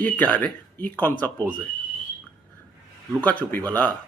ये क्या है रे? ये कौन सा पोज है? लुका छुपी वाला?